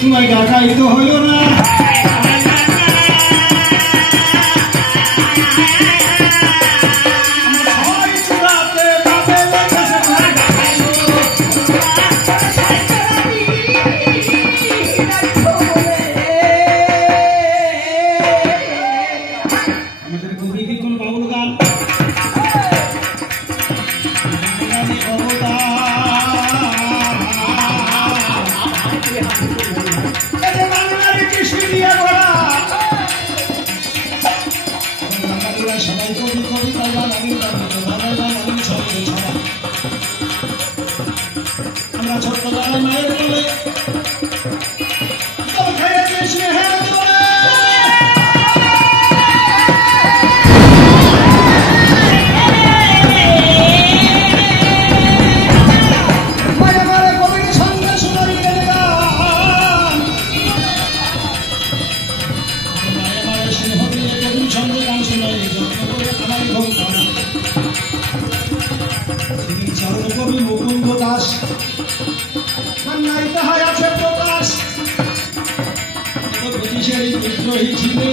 তোমায় ডাকাই তো হইল না। আমরা ছোট্ট মায়ের বলে কবি মুকুন্দ দাস তাহার আছে প্রকাশ ব্রিটিশের বিদ্রোহী ছিলেন।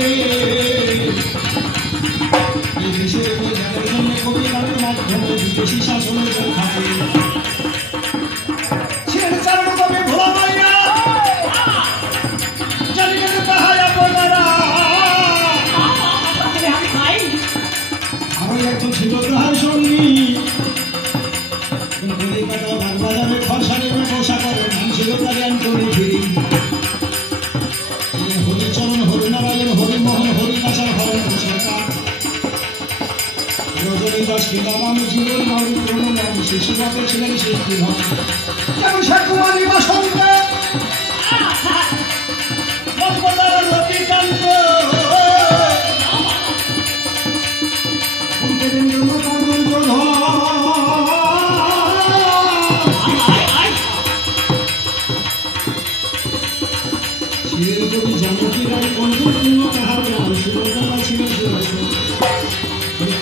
এই দেশের জন্য কবিতার মাধ্যমে বিদেশি শাসনের ছিলেন চারণ কবি ভোলা মাইয়া জানিলেন তাহার আপনারা। আমি একজন ছিল তাহার সঙ্গী বাজারে খরসারে পোশাক ছিল তার হরিচরণ হরিনারায়ণ হরিমোহন হরিদাসার হরেন রজনী দাস কিনাম জীবন নারী প্রণাম শিশুরাতে ছিলেন সৃষ্টি যেমন শেখুমানি বসন্ত লতিকান্ত কবি জানকী রায় কণ্ঠপূর্ণ তাহার গান সুরকার ছিল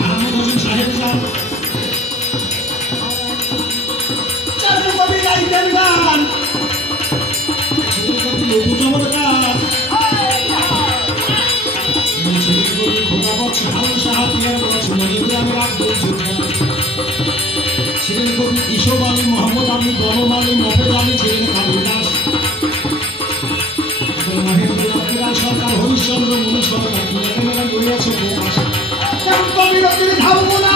আহমদ হোসেন সাহেব গান চারু কবি গাইতেন গান কবি লঘু চমৎকার কবি খোদাবৎস ভালো সাহায্যের মহিন্দ্রামের আব্দুল জুলকার ছিলেন কবি ইসব আলী মোহাম্মদ আলী গরম আলী মফেদ আলী ছিলেন কালিদাস সরকার হরিশ্চন্দ্র মুনি সরকার রয়েছে কবিরতির ধাবনা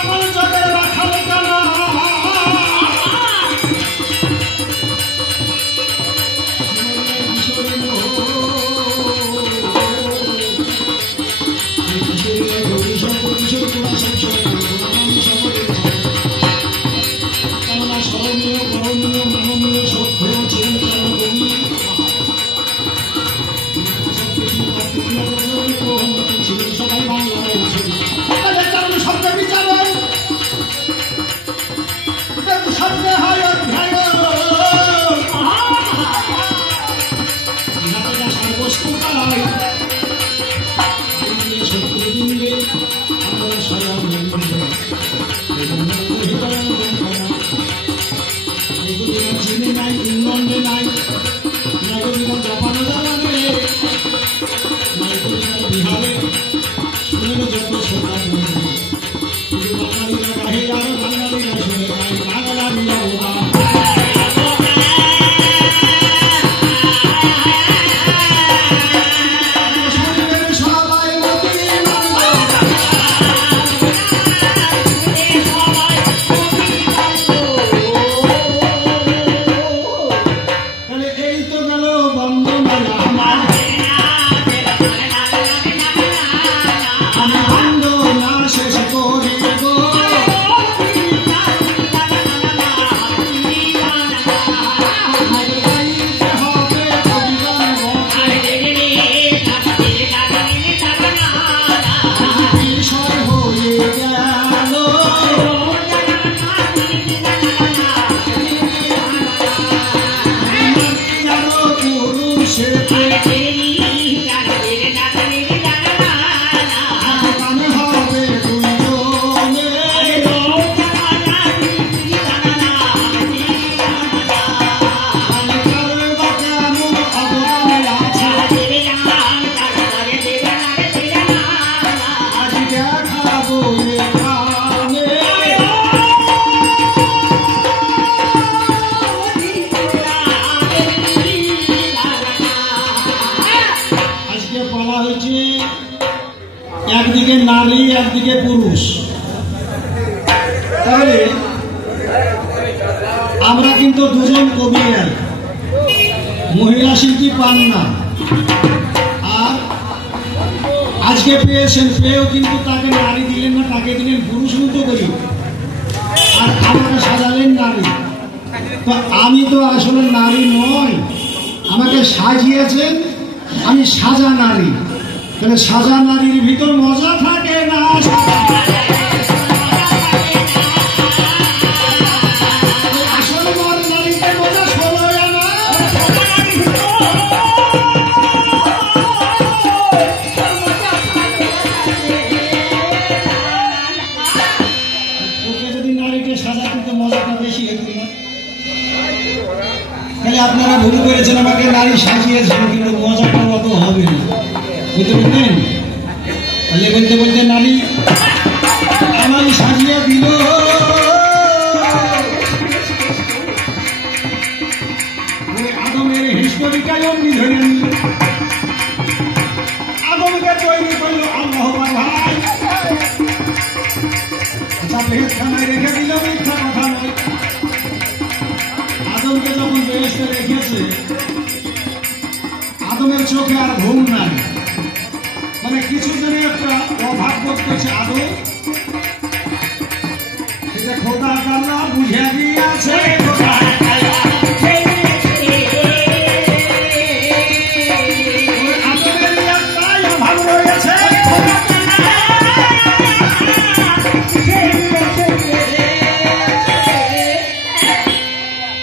আমার জগের রাখালে কানা কিশোর কিশোর একদিকে পুরুষ। তাহলে আমরা কিন্তু দুজন কবি, মহিলা শিল্পী পান না। আর আজকে পেয়েছেন, পেয়েও কিন্তু তাকে নারী দিলেন না, তাকে দিলেন পুরুষ মতো করি, আর আমাকে সাজালেন নারী। তো আমি তো আসলে নারী নয়, আমাকে সাজিয়েছেন, আমি সাজা নারী। তাহলে সাজা নারীর ভিতর মজা থাকে না। আসল নারীতে মজা ষোলোয় আনা। ওকে যদি নারীকে সাজা কিন্তু মজাটা বেশি হতো না। তাহলে আপনারা ভুল করেছেন, আমাকে নারী সাজিয়েছেন, কিন্তু মজাটা অত হবে না, বুঝতে পারতেন? তাহলে বলতে বলতে নারী আমায় সাজিয়ে দিল। আদমের হিস্টোরিকায় অমনি ধরে নিল, আদমকে তৈরি করলো আল্লাহ ভাই। আচ্ছা, বেহেশতখানায় রেখে দিল, মিথ্যা কথা নয়। আদমকে যখন বেহেশতে রেখেছে, আদমের চোখে আর ঘুম নাই, মানে কিছু জনে একটা অভাব বোধ করছে। আদম সেটা খোদা তাআলা বুঝে দিয়েছে, আদমের একটাই অভাব রয়েছে।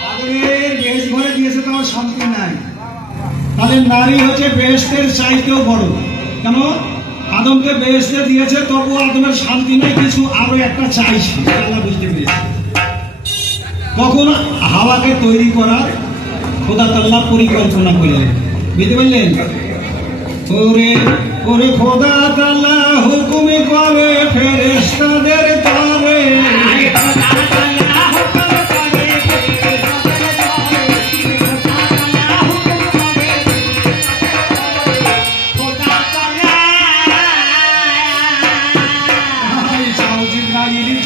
আদমের বেহেশত ভরে দিয়েছে, তাও শান্তি নাই। তাহলে নারী হচ্ছে বেহেশতের চাইতেও বড়। কেন? আদমকে বেহেশতে দিয়েছে, তবু আদমের শান্তি নাই, কিছু আরো একটা চাইছে। আল্লাহ বুঝতে পেরেছে। তখন হাওয়াকে তৈরি করার খোদা তাআলা পরিকল্পনা করলেন, বুঝতে পারলেন? ওরে ওরে খোদা তাআলা হুকুম করে ফেরেশতাদের তরে,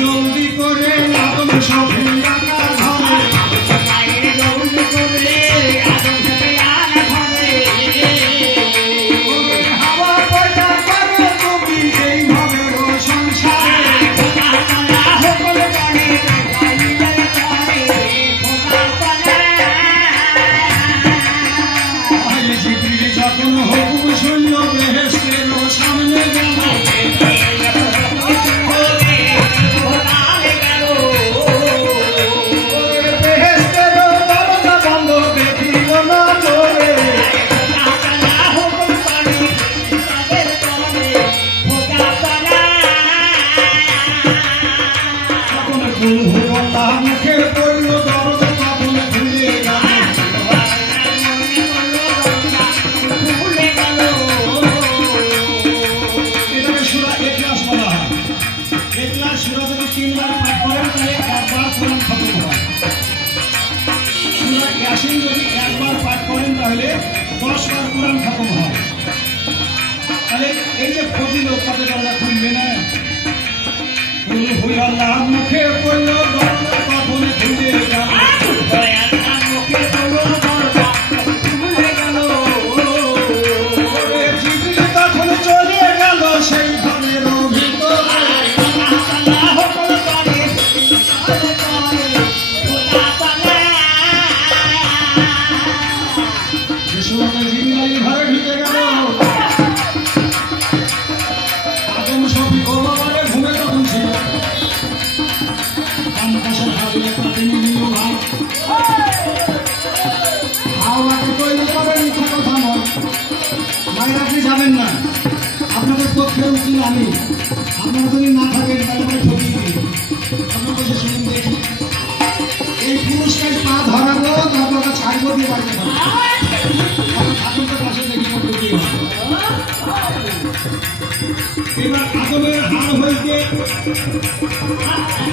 জলদি করে আদম সফিয়ানা ঘরে, জলদি করে আদম সফিয়ানা ঘরে। হাওয়া পয়দা করে তুমি এইভাবে সংসারে, সকল গানে জিবরিল যখন হুকুম শুনল বেহেশতের সামনে গেল, মুখের পড়ল দরজা, তখন খুলে গেল, এটাকে সূরা ইখলাস বলা হয়। ইখলাস সূরা যদি 3 বার পাঠ করেন তাহলে একবার কোরআন খতম হয়। সূরা ইয়াসিন যদি একবার পাঠ করেন তাহলে 10 বার কোরআন খতম হয়। তাহলে এই যে ফজিলত, তাতে দরজা খুলবে না। আল্লাহ মুখে পড়ল দরজা, তখন খুলে গেল, মুখে পড়ল দরজা, খুলে গেল। জিবরিল তখন চলে গেল সেই ঘরের ভিতরে, যে সময় জিবরিল ঘরে ঢুকে গেল, আদম সফি ও বাবারে ঘুমে তখন ছিল। হাওয়াকে তৈরি করে মিথ্যা কথা নয়। মায়ের আপনি যাবেন না, আপনাদের পক্ষে উকিল আমি। আপনারা যদি না থাকেন তাহলে ঠকিয়ে দিন। আপনার বসে শুনুন দেখি, এই পুরুষকে পা ধরাবো, তারপর ছাড়বো, দিয়ে বাড়িতে ঠাকুরকে পাশে দেখি পদ্ধতি হয়। এবার আদমের হাড় হইতে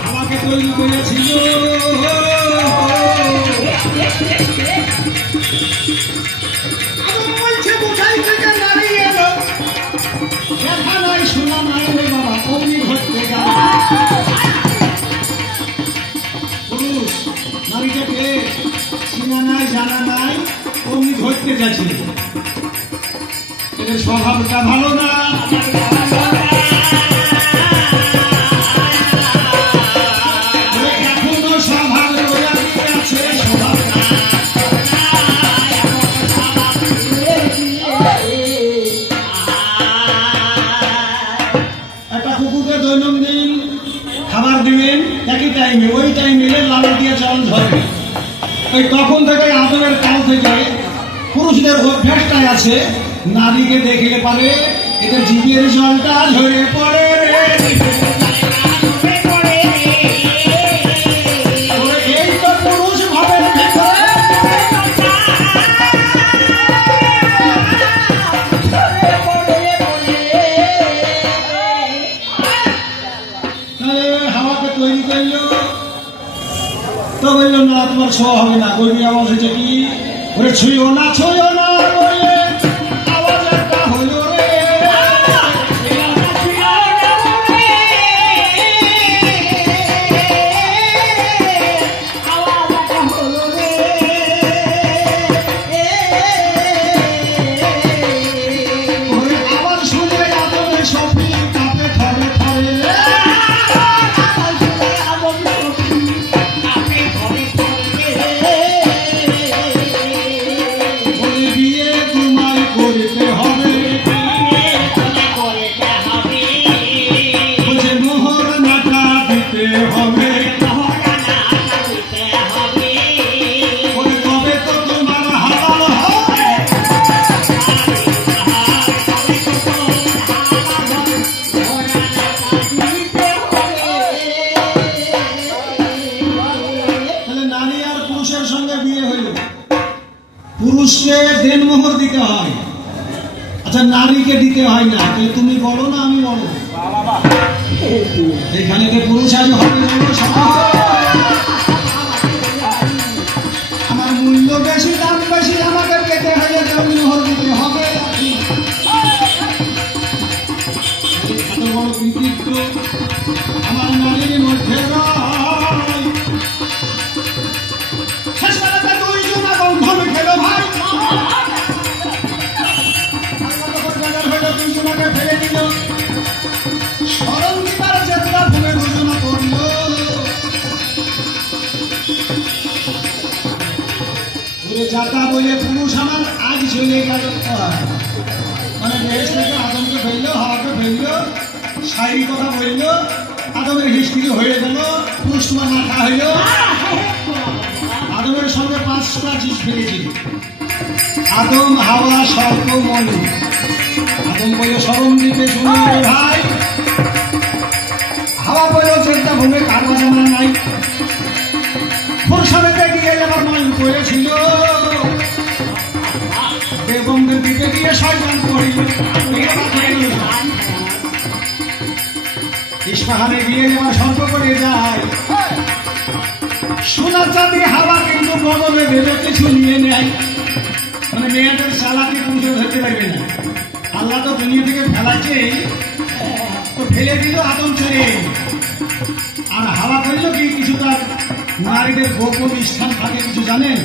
আমাকে তৈরি করেছিল। আদম বলছে কোথায় থেকে নারী এলো, দেখা নাই শোনা নাই রে বাবা, অগ্নি নারীকে পেয়ে চিনা নাই জানা নাই অমনি ধরতে যাচ্ছে। এদের স্বভাবটা ভালো না। এখনো স্বভাব রয়ে আছে, স্বভাব একটা কুকুরকে দৈনন্দিন খাবার দিবেন একই টাইমে, ওই টাইমে লালা দিয়ে জল ঝরবে। ওই তখন থেকে আদমের কাল থেকে পুরুষদের অভ্যাসটাই আছে, নারীকে দেখলে পারে এদের জিভের জলটা ঝরে পড়ে। এই তো পুরুষ ভাবের ভিতরে হাওয়াকে তৈরি করলো, তো বললো না তোমার ছোঁয়া হবে না। গর্বী আওয়াজ হয়েছে কি, ওরে ছুঁয়ো না ছুঁয়ো না বলে আওয়াজ একটা হলো রে। ওরে আওয়াজ শুনে আদমের সফি কাঁপে থরে থরে। পুরুষকে দেনমোহর দিতে হয়, আচ্ছা নারীকে দিতে হয় না। তুমি বলো না আমি বলো, এখানে তো পুরুষ আজ হবে আমার মূল্য বেশি দাম বেশি, আমাকে পেতে হলে দেনমোহর দিতে হবে। এত বড় কৃতিত্ব আমার নারীর মধ্যে শেষ বেলাতে দুইজন বন্ধন খেলো ভাই, দুইজনকে ফেলে দিল। স্মরণ দিবার চেষ্টা ভূমে ঘোষণা করল। যাতা বলে পুরুষ আমার আজ চলে গেল, মানে দেশ থেকে আদমকে ফেললো, হাওয়াকে ফেললো, শারীরিক কথা বললো, আদমের হিস্ট্রি হয়ে গেল, পুরুষ তোমার মাথা হইল। আদমের সঙ্গে 5টা জিনিস ফেলেছিল, আদম হাওয়া সর্প মনু। আদম বলে স্মরণ দিতে শুনে ভাই, হাওয়া বলেও চেষ্টা ভূমে কারো জানা নাই। ফোরসামেতে গিয়ে আমার মন করেছিল, দেবঙ্গের দিকে গিয়ে শয়তান পড়িল। ইস্পাহানে গিয়ে আমার সর্প করে যায়, সোনার চাঁদি হাওয়া কিন্তু বদলে দেবে, কিছু নিয়ে নেয়। মানে মেয়েদের চালাকি পুজো ধরতে পারবে না। আল্লাহ তো দুনিয়া থেকে ফেলাচ্ছে, তো ফেলে দিল আদম ছেড়ে। আর হাওয়া করলো কি, কিছু তার নারীদের গোপন স্থান থাকে কিছু জানেন?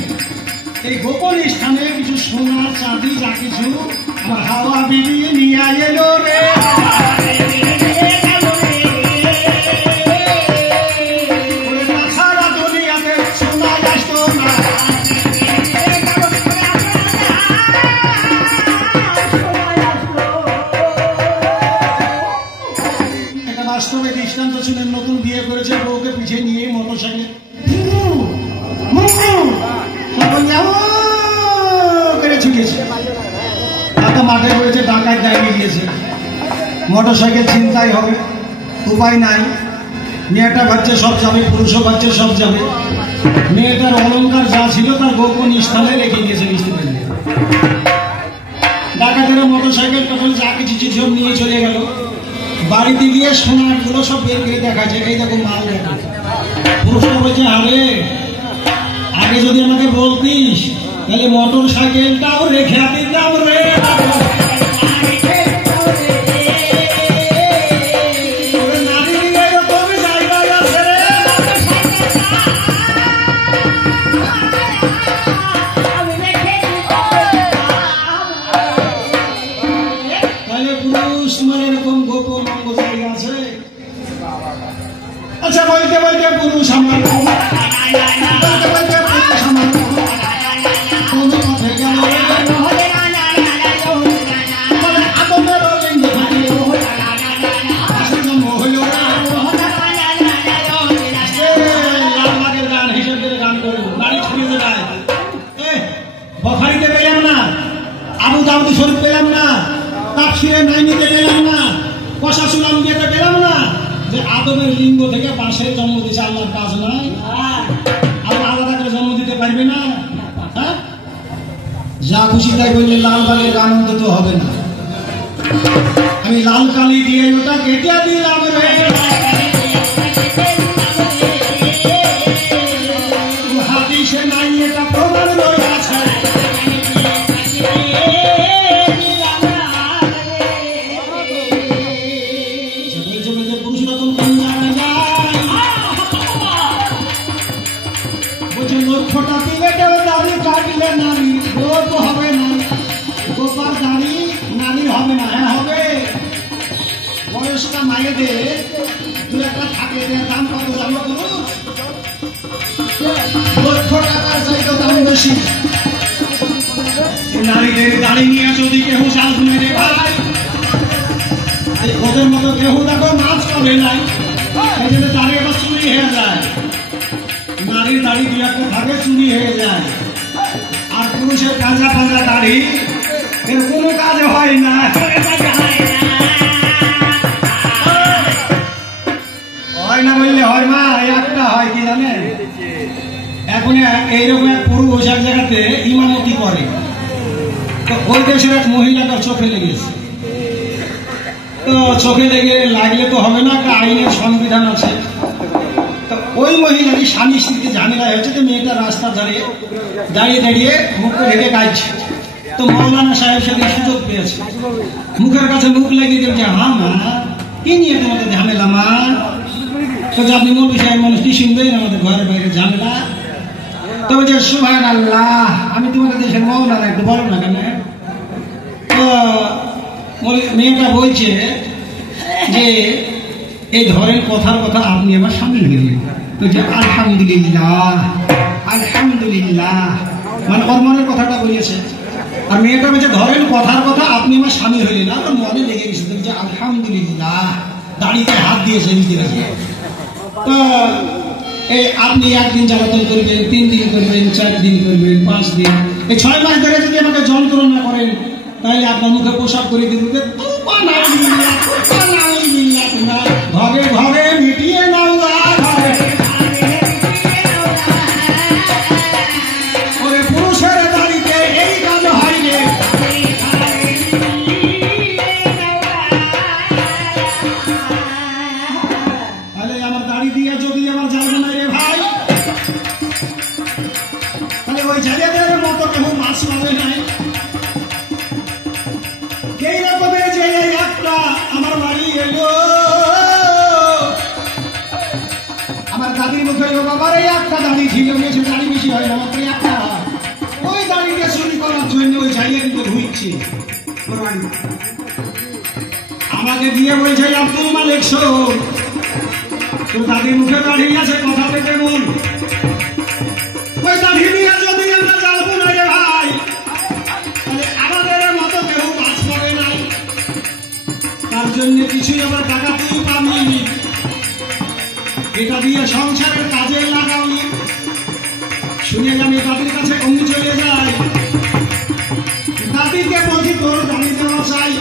এই গোপন স্থানে কিছু সোনার চাঁদি যা কিছু আমার হাওয়া বিলিয়ে নিয়ে এলো রে। বাস্তবে দৃষ্টান্ত ছিলেন, নতুন বিয়ে করেছে, বউকে পিছিয়ে নিয়ে মোটরসাইকেল ছুটিয়েছে, মাঠে করেছে, ডাকাত জায়গায় গিয়েছে, মোটরসাইকেল ছিনতাই হবে, উপায় নাই। মেয়েটা ভাবছে সব যাবে, পুরুষও ভাবছে সব যাবে। মেয়েটার অলঙ্কার যা ছিল তার গোপন স্থানে রেখে গিয়েছে, বুঝতে পারলে। ডাকাতেরা মোটরসাইকেল টোটাল যা কিছু সব নিয়ে চলে গেল। বাড়িতে গিয়ে সোনার গুলো সব বের করে দেখাচ্ছে, এই দেখো মাল দেখো। পুরুষটা বলছে, আরে আগে যদি আমাকে বলতিস তাহলে মোটর সাইকেলটাও রেখে দিতাম রে। নারী এরকম জায়গায় আছে রে। আবু দাউদ শরীফ পেলাম না, তাফসিরে নাইমিতে পেলাম না, কসাসুল আম্বিয়াতে পেলাম না যে আদমের লিঙ্গ থেকে বাঁশের জন্ম দিয়েছে। আল্লাহর কাজ নাই? আল্লাহ আলাদা করে জন্ম দিতে পারবে না? হ্যাঁ, যা খুশি তাই বললে লালবাগের আনন্দ তো হবে না। আমি লাল কালি দিয়ে ওটা কেটে দিলাম রে, হাদিসে নাই এটা প্রমাণ রয়েছে। পুরুষরা তো কোন জায়গায় যায়, বলছে লক্ষ্যটা পিলেটেও দাড়ি কাটলে নারী রোগ হবে না, গোপার দাড়ি নারী হবে না। হ্যাঁ হবে, বয়স্ক মায়েদের দু একটা থাকে, দাম কত জানো পুরুষ? লক্ষ টাকার চাইতে দাম বেশি। নারীদের দাড়ি নিয়ে যদি কেউ চাল মেরে ভাই, ওদের মতো কেউ দেখো নাচ করে নাই, এই জন্য দাড়ি আবার চুরি হয়ে যায়। নারীর দাড়ি দু একটা থাকে চুরি হয়ে যায়, আর পুরুষের কাঁচা পাঁচা দাড়ি এর কোনো কাজ হয় না। হয় না বললে হয় মা, একটা হয় কি জানেন, এখন এইরকম এক পুরুষ এক জায়গাতে ইমামতি করে, তো ওই দেশের এক মহিলাটার চোখে লেগেছে। তো চোখে লাগলে তো হবে না, একটা আইনের সংবিধান আছে। তো ওই মহিলারই স্বামী স্ত্রীতে ঝামেলা হয়েছে, যে মেয়েটা রাস্তা ধারে দাঁড়িয়ে দাঁড়িয়ে মুখে ঢেকে কাঁদছে। তো মৌলানা সাহেব সেদিন সুযোগ পেয়েছে, মুখের কাছে মুখ লাগিয়ে দেবে, হ্যাঁ মা কি নিয়ে তোমাদের ঝামেলা মা? তো আপনি মৌলভী সাহেব মানুষটি শুনবেন আমাদের ঘরের বাইরে ঝামেলা। তো যে সুবহানাল্লাহ, আমি তোমাদের দেশের মৌলানা, একটু বলো না কেন? তো মেয়েটা বলছে যে এই ধরেন কথার কথা আপনি আমার সামিল হলেন, তো যে আলহামদুলিল্লাহ আলহামদুলিল্লাহ, মানে ওর মনের কথাটা বলেছে। আর মেয়েটা বলছে ধরেন কথার কথা আপনি আমার স্বামী হইলেন, আমার মনে লেগে গেছে যে আলহামদুলিল্লাহ, দাড়িতে হাত দিয়েছে বুঝতে গেছে। তো এই আপনি একদিন জ্বালাতন করবেন, 3 দিন করবেন, 4 দিন করবেন, 5 দিন, এই 6 মাস ধরে যদি আমাকে যন্ত্রণা করেন, তাহলে আপনার মুখে পোশাক করে দিবে, ঘরে ঘরে মিটিয়ে নাও ওরে পুরুষের দাড়িতে এই কাজ হয় রে। তাহলে আমার দাড়ি দিয়ে যদি আমার যাবে না রে ভাই, তাহলে ওই ছেলেদের মতো কেউ মাছ পাবে নাই। এই রকমের যে একটা আমার বাড়ি এলো, আমার দাদির মুখে বাবার এই একটা দাড়ি ছিল, বেশি দাড়ি বেশি হয় না, মাত্র একটা। ওই দাড়িকে চুরি করার জন্য ওই ছেলে কিন্তু ঘুরছে ওর বাড়ি। আমাকে দিয়ে বলছে আব্দুল মালিক শোন, তোর দাদির মুখে দাড়ি আছে, কথা পেতে মন, ওই দাড়ি নিয়ে যদি আমরা যাবো না রে ভাই, তাহলে আমাদের মতো কেউ কাজ করে নাই। তার জন্য কিছুই আমরা টাকা তুই পাবি, এটা দিয়ে সংসারের কাজে লাগাবি। শুনে আমি দাদির কাছে অমনি চলে যাই, দাদিকে বলছি তোর দাদি দেওয়া চাই।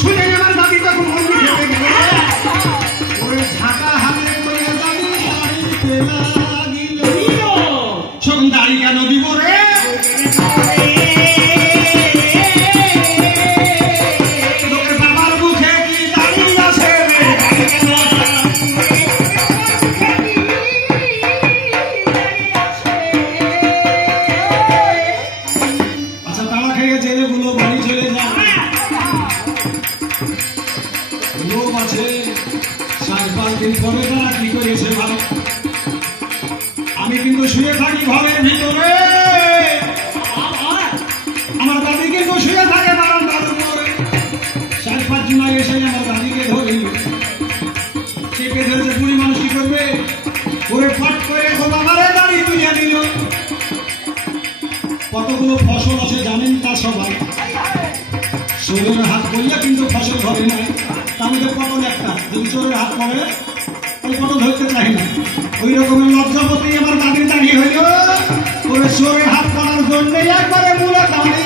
শুনে আমার দাদি তখন অমনি খেতে গেল, ওরে ঢাকা হাতে করে দাদি দাড়িতে লাগিল। শোন দাড়ি কেন দিব রে? বাবার মুখে কি দাড়ি আছে রে? আচ্ছা, তারা খেয়ে জেলে গুলো বাড়ি চলে যায়, লোক আছে 4-5 দিন পরে তারা কি করেছে ভালো। আমি কিন্তু শুয়ে থাকি ঘরের ভিতরে, আমার দাদি কিন্তু শুয়ে থাকে বারান্দার উপরে। 4-5 জন এসে আমার দাদিকে ধরিল, চেপে ধরেছে। বুড়ি মানুষ কি করবে, ওরে ফট করে বাবারে দাড়ি তুলিয়া দিল। কতগুলো ফসল আছে জানেন তা সবাই, চোরের হাত করলে কিন্তু ফসল ধরে নাই। তার মধ্যে পটল একটা, যদি চোরের হাত পড়ে তাহলে পটল ধরতে চাই না। ওই রকমের লজ্জাপতি আমার দাদির দাঁড়িয়ে হইল, ওরে চোরের হাত পড়ার জন্য একবারে মূলে দাঁড়িয়ে